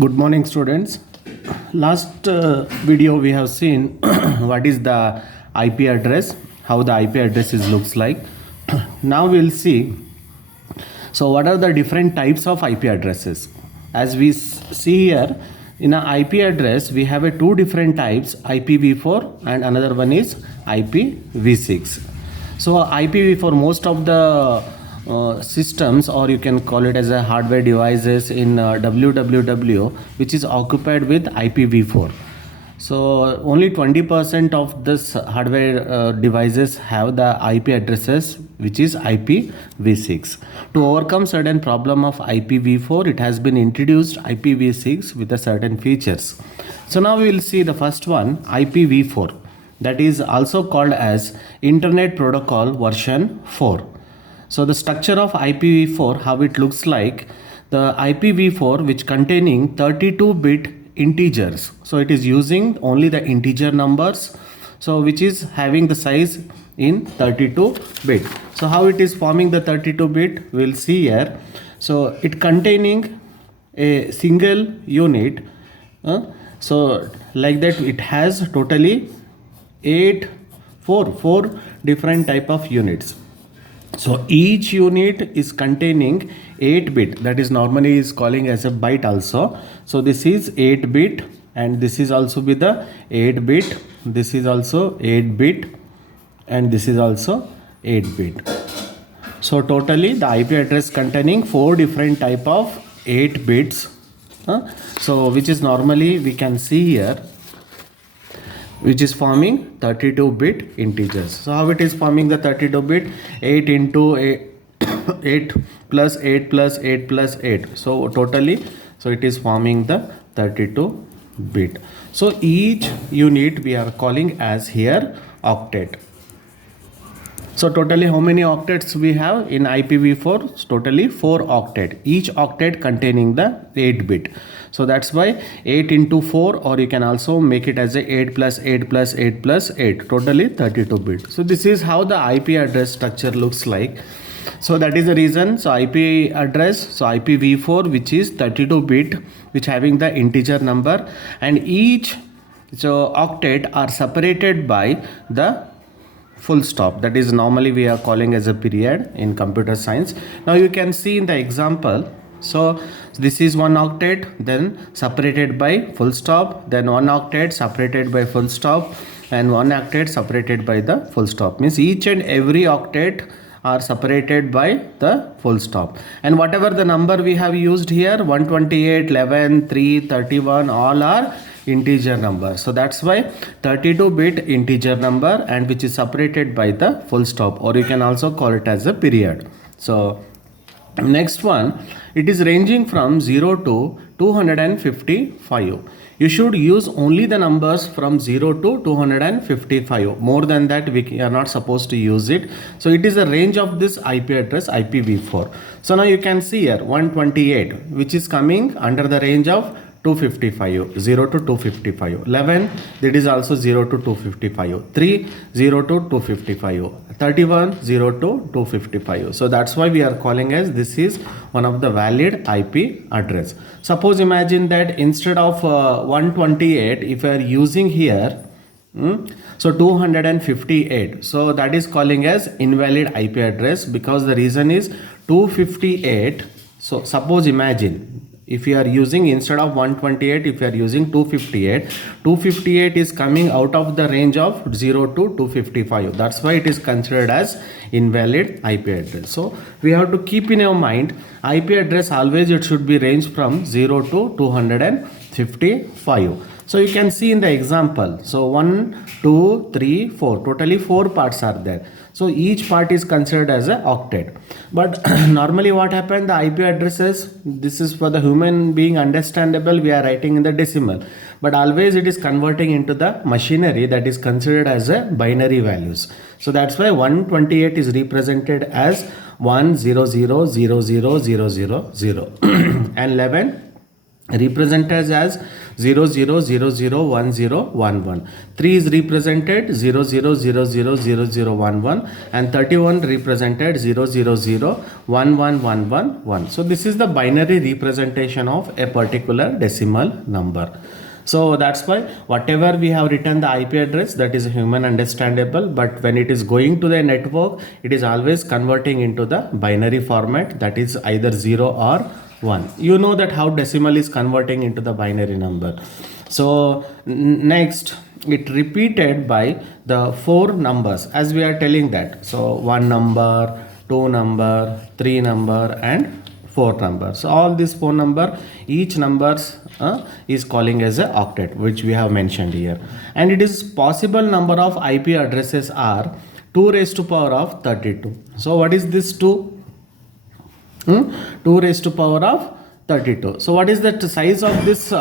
Good morning, students. Last video we have seen what is the IP address, how the IP addresses looks like. Now we'll see. So what are the different types of IP addresses? As we see here, in an IP address we have two different types, IPv4 and another one is IPv6. So IPv4, most of the systems, or you can call it as a hardware devices in www, which is occupied with IPv4. So only 20% of this hardware devices have the IP addresses which is IPv6. To overcome certain problem of IPv4, it has been introduced IPv6 with a certain features. So now we will see the first one, IPv4, that is also called as Internet Protocol version 4. So the structure of IPv4, how it looks like, the IPv4 which containing 32-bit integers. So it is using only the integer numbers, so which is having the size in 32-bit. So how it is forming the 32-bit, we'll see here. So it containing a single unit. So like that it has totally four different type of units. So each unit is containing 8-bit, that is normally is calling as a byte also. So this is 8-bit and this is also with the 8-bit, this is also 8-bit and this is also 8-bit. So totally the IP address containing 4 different type of 8 bits. So which is normally we can see here, which is forming 32-bit integers. So how it is forming the 32-bit? 8 into 8 plus 8 plus 8 plus 8. So totally, so it is forming the 32-bit. So each unit we are calling as here octet. So totally how many octets we have in IPv4? Totally 4 octet. Each octet containing the 8-bit. So that's why 8 into 4, or you can also make it as a 8 plus 8 plus 8 plus 8, totally 32-bit. So this is how the IP address structure looks like. So that is the reason. So IP address, so IPv4 which is 32-bit, which having the integer number, and each octet are separated by the full stop, that is normally we are calling as a period in computer science. Now you can see in the example, so this is one octet, then separated by full stop, then one octet separated by full stop, and one octet separated by the full stop. Means each and every octet are separated by the full stop, and whatever the number we have used here, 128, 11, 3, 31, all are integer number. So that's why 32-bit integer number, and which is separated by the full stop, or you can also call it as a period. So next one, it is ranging from 0 to 255. You should use only the numbers from 0 to 255. More than that we are not supposed to use it. So it is a range of this IP address, IPv4. So now you can see here 128, which is coming under the range of 255, 0 to 255. 11, that is also 0 to 255. 3, 0 to 255. 31, 0 to 255. So that's why we are calling as this is one of the valid IP address. Suppose imagine that instead of 128, if you are using here, so 258, so that is calling as invalid IP address, because the reason is 258. So suppose imagine, if you are using instead of 128, if you are using 258, 258 is coming out of the range of 0 to 255. That's why it is considered as invalid IP address. So we have to keep in your mind, IP address always it should be range from 0 to 255. So you can see in the example, so 1, 2, 3, 4, totally 4 parts are there. So each part is considered as a octet. But normally what happened, the IP addresses, this is for the human being understandable, we are writing in the decimal. But always it is converting into the machinery, that is considered as a binary values. So that's why 128 is represented as 1000000 and 11 represented as 00001011. 3 is represented 00000011, and 31 represented 0001111. So this is the binary representation of a particular decimal number. So that's why whatever we have written the IP address, that is human understandable, but when it is going to the network, it is always converting into the binary format, that is either 0 or 1. You know that how decimal is converting into the binary number. So next, it repeated by the 4 numbers, as we are telling that. So 1 number, 2 number, 3 number, and 4 numbers. So all these 4 number, each numbers is calling as a octet, which we have mentioned here. And it is possible number of IP addresses are 2 raised to power of 32. So what is this 2? 2 raised to power of 32. So what is the size of this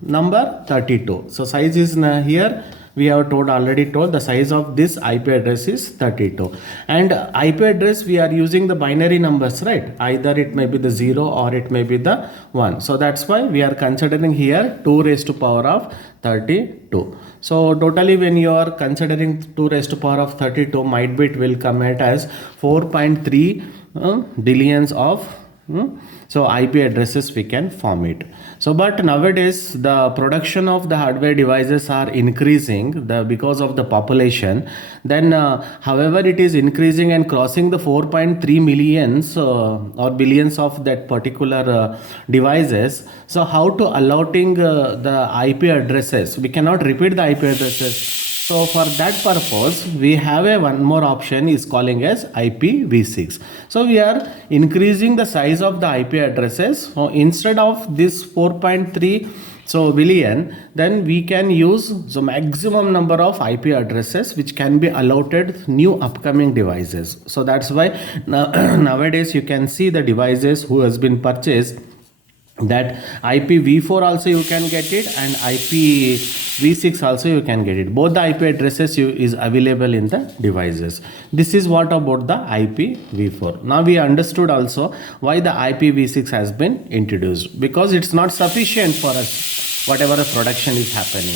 number? 32. So size is here we have already told the size of this IP address is 32. And IP address, we are using the binary numbers, right? Either it may be the 0 or it may be the 1. So that's why we are considering here 2 raised to power of 32. So totally when you are considering 2 raised to power of 32, might bit will come at as 4.3 billions of so IP addresses we can form it. So but nowadays the production of the hardware devices are increasing because of the population. Then however it is increasing and crossing the 4.3 millions or billions of that particular devices. So how to allotting the IP addresses? We cannot repeat the IP addresses. So for that purpose, we have one more option is calling as IPv6. So we are increasing the size of the IP addresses. So instead of this 4.3 billion, then we can use the maximum number of IP addresses which can be allotted new upcoming devices. So that's why nowadays you can see the devices who has been purchased, that IPv4 also you can get it, and IPv6 also you can get it. Both the IP addresses is available in the devices. This is what about the IPv4. Now we understood also why the IPv6 has been introduced, because it's not sufficient for us whatever the production is happening.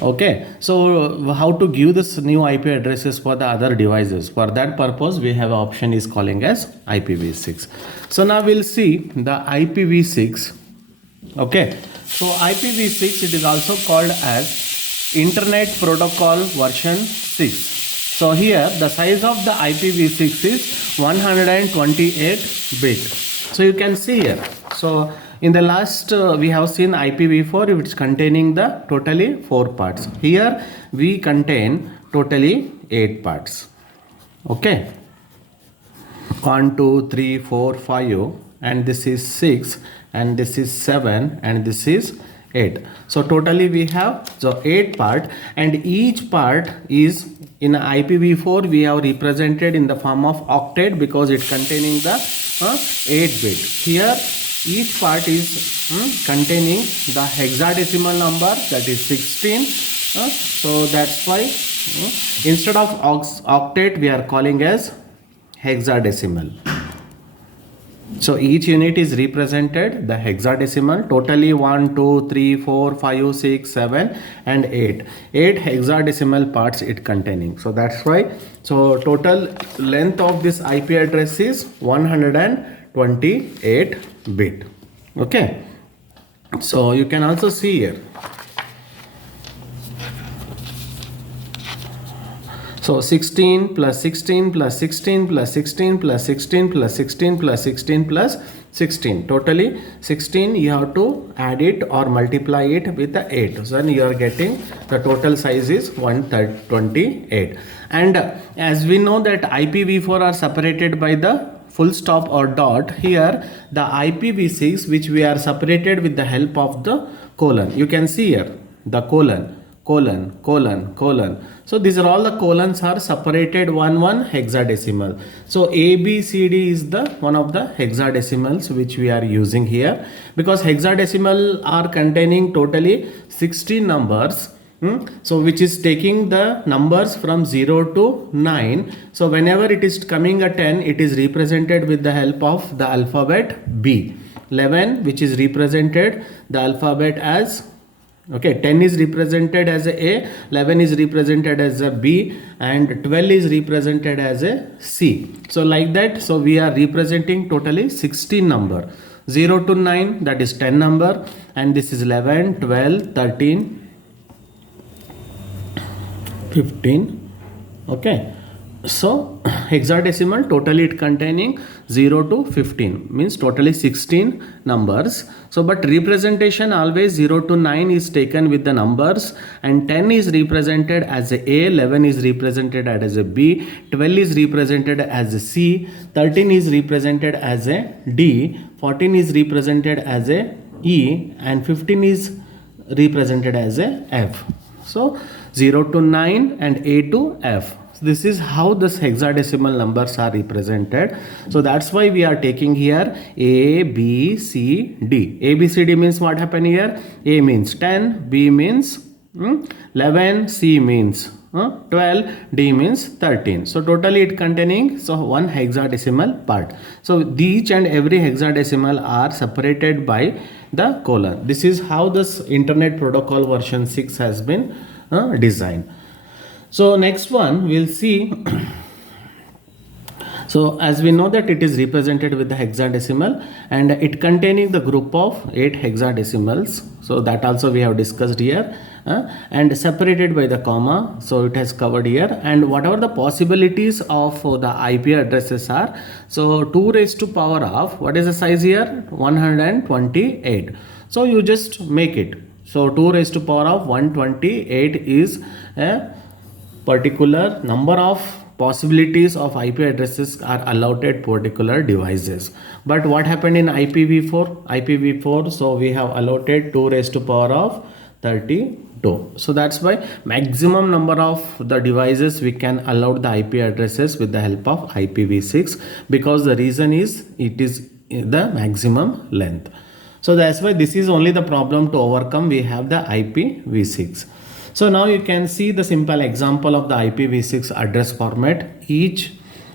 Okay, so how to give this new IP addresses for the other devices? For that purpose, we have option is calling as IPv6. So now we'll see the IPv6. Okay, so IPv6, it is also called as Internet Protocol version 6. So here the size of the IPv6 is 128 bit. So you can see here. So in the last we have seen IPv4, which is containing the totally 4 parts. Here we contain totally 8 parts. Okay, 1 2 3 4 5, and this is 6, and this is 7, and this is 8. So totally we have 8 part, and each part is in IPv4 we have represented in the form of octet, because it containing the 8 bit. Here each part is containing the hexadecimal number, that is 16. So that's why instead of octet we are calling as hexadecimal. So each unit is represented the hexadecimal, totally 1 2 3 4 5 6 7 and 8 hexadecimal parts it containing. So that's why, so total length of this IP address is 128 bit. Okay, so you can also see here. So 16 plus 16 plus 16 plus 16 plus 16 plus 16 plus 16 plus 16. Totally 16, you have to add it or multiply it with the 8. So then you are getting the total size is 128. And as we know that IPv4 are separated by the full stop or dot, here the IPv6, which we are separated with the help of the colon. You can see here the colon. So these are all the colons are separated one hexadecimal. So A, B, C, D is the one of the hexadecimals which we are using here, because hexadecimal are containing totally 16 numbers. So which is taking the numbers from 0 to 9. So whenever it is coming a 10, it is represented with the help of the alphabet B. 11 which is represented the alphabet as, okay, 10 is represented as a 11 is represented as a B, and 12 is represented as a C. So like that, so we are representing totally 16 number. 0 to 9, that is 10 number, and this is 11, 12, 13, 15. Okay, so hexadecimal totally it containing 0 to 15 means totally 16 numbers. So but representation always 0 to 9 is taken with the numbers, and 10 is represented as a 11 is represented as a B, 12 is represented as a C, 13 is represented as a D, 14 is represented as a E, and 15 is represented as a F. So 0 to 9 and A to F. This is how this hexadecimal numbers are represented. So that's why we are taking here A, B, C, D. A, B, C, D means what happened here? A means 10, B means 11, C means 12, D means 13. So totally it containing one hexadecimal part. So each and every hexadecimal are separated by the colon. This is how this Internet Protocol version 6 has been designed. So next one we'll see. So as we know that it is represented with the hexadecimal, and it containing the group of 8 hexadecimals. So that also we have discussed here, and separated by the comma. So it has covered here, and whatever the possibilities of the IP addresses are. So 2 raised to power of, what is the size here? 128. So you just make it. So 2 raised to power of 128 is a particular number of possibilities of IP addresses are allotted particular devices. But what happened in IPv4? IPv4, so we have allotted 2 raised to power of 32. So that's why maximum number of the devices we can allow the IP addresses with the help of IPv6, because the reason is it is the maximum length. So that's why this is only the problem to overcome. We have the IPv6. So now you can see the simple example of the IPv6 address format. Each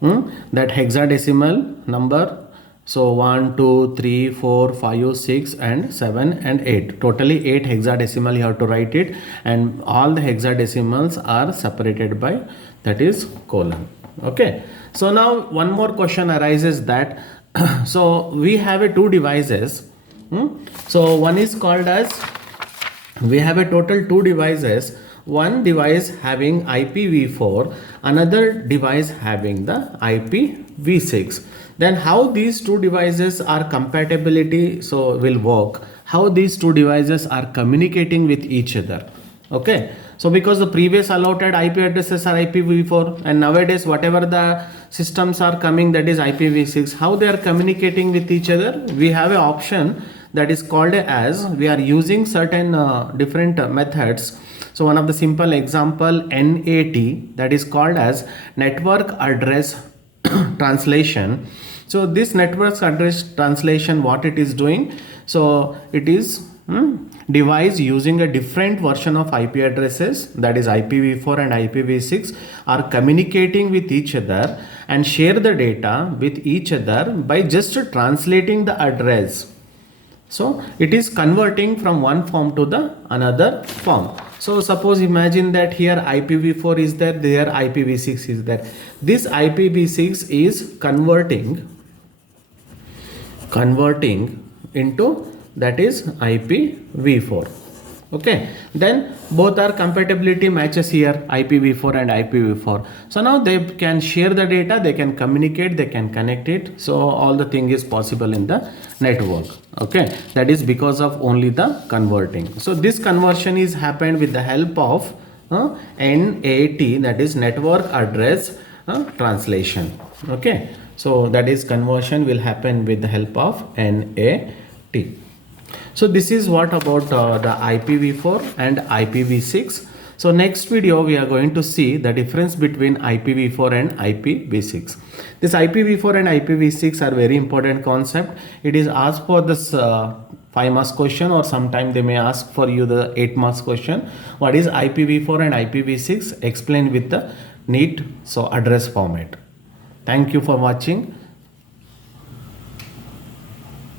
that hexadecimal number, so 1, 2, 3, 4, 5, 6 and 7 and 8. Totally 8 hexadecimal you have to write it, and all the hexadecimals are separated by, that is, colon. Okay. So now one more question arises that so we have a 2 devices. So one is called as, we have a total 2 devices, one device having IPv4, another device having the IPv6. Then how these 2 devices are compatibility, so will work, how these 2 devices are communicating with each other. Okay, so because the previous allotted IP addresses are IPv4, and nowadays whatever the systems are coming, that is IPv6, how they are communicating with each other, we have an option that is called as, we are using certain different methods. So one of the simple example, NAT, that is called as network address translation. So this network address translation, what it is doing, so it is device using a different version of IP addresses, that is IPv4 and IPv6, are communicating with each other and share the data with each other by just translating the address. So it is converting from one form to the another form. So suppose imagine that here IPv4 is there, there IPv6 is there. This IPv6 is converting into, that is IPv4. Okay, then both are compatibility matches here, IPv4 and IPv4. So now they can share the data, they can communicate, they can connect it. So all the thing is possible in the network. Okay, that is because of only the converting. So this conversion is happened with the help of NAT, that is network address translation. Okay, so that is conversion will happen with the help of NAT. So this is what about the IPv4 and IPv6. So next video we are going to see the difference between IPv4 and IPv6. This IPv4 and IPv6 are very important concept. It is asked for this 5 marks question, or sometime they may ask for you the 8 marks question. What is IPv4 and IPv6? Explained with the neat address format. Thank you for watching.